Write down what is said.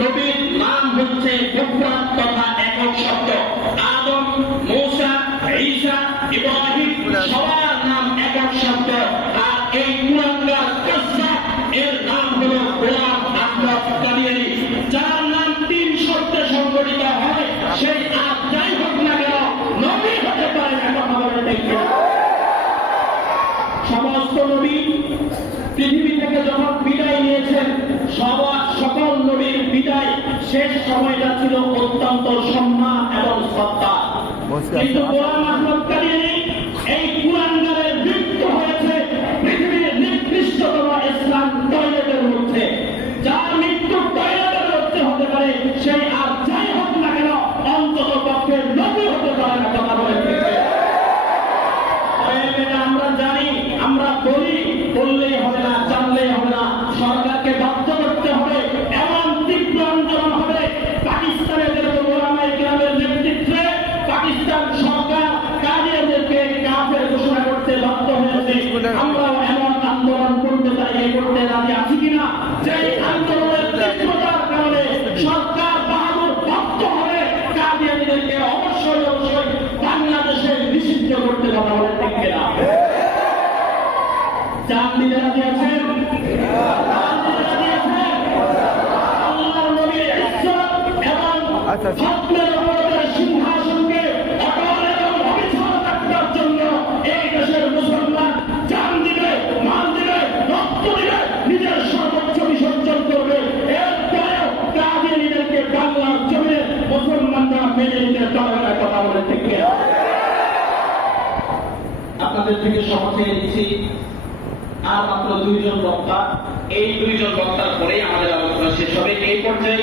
নবীর নাম হচ্ছে মুফরাদ তথা একক শব্দ। আদম, মূসা, ঈসা, ইব্রাহিম সবার নাম একক শব্দ। আর এই কুরাঙ্গার কাজ্জাব এর নাম হলো গোলাম আহমদ কাদিয়ানী, যার নাম 3 শব্দে সংগঠিত হয়। সেই আর যাই হোক না কেন নবী হতে পারে না। কথা বলে দেখবেন, সমস্ত নবী পৃথিবী থেকে যখন বিদায় নিয়েছেন, সকল নবীর বিদায় শেষ সময়টা ছিল অত্যন্ত সম্মান এবং শ্রদ্ধা। কিন্তু গোলাম আহমদ কাদিয়ানী এই কুরাঙ্গারের মৃত্যু হয়েছে পৃথিবীর নিকৃষ্টতম ইসলাম টয়লেটের মধ্যে। যার মৃত্যু টয়লেটের মধ্যে হতে পারে, সেই আর যাই হোক না কেন অন্তত পক্ষে নবী হতে পারে না। কথা বলে আমরা জানি, আমরা বলি, বললেই হবে না, জানলেই হবে না, সরকারকে বাধ্য করতে হবে। এমন তীব্র আন্দোলন হবে পাকিস্তানের ওলামায়ে কেরামের নেতৃত্বে পাকিস্তান সরকার কাদিয়ানীদেরকে কাফের ঘোষণা করতে বাধ্য হয়েছে। আমরাও এমন আন্দোলন করতে চাই, করতে রাজি আছি কিনা? যে আন্দোলনের তীব্রতার কারণে সরকার বাহাদুর বাধ্য হবে কাদিয়ানীদেরকে অবশ্যই বাংলাদেশে নিষিদ্ধ করতে। কথা বলে ঠিক কিনা? চান দিতে রাজি আছেন? আল্লাহর নবীর ইজ্জত এবং ফতলের উপরে সিংহাসনকে অটল এবং অবিচল রাখবার জন্য এই দেশের মুসলমান জান দিবে, মাল দিবে, রক্ত দিবে, নিজের সর্বোচ্চ বিসর্জন করবে। এরপরেও কাদিয়ানীদেরকে বাংলার জমিনে মুসলমানরা মেনে নিতে পারে না। কথা বলে ঠিক কিনা? আপনাদের থেকে সময় চেয়ে দিচ্ছি আর মাত্র 2 জন বক্তা। এই 2 জন বক্তার পরেই আমাদের আলোচনা শেষ হবে। এই পর্যায়ে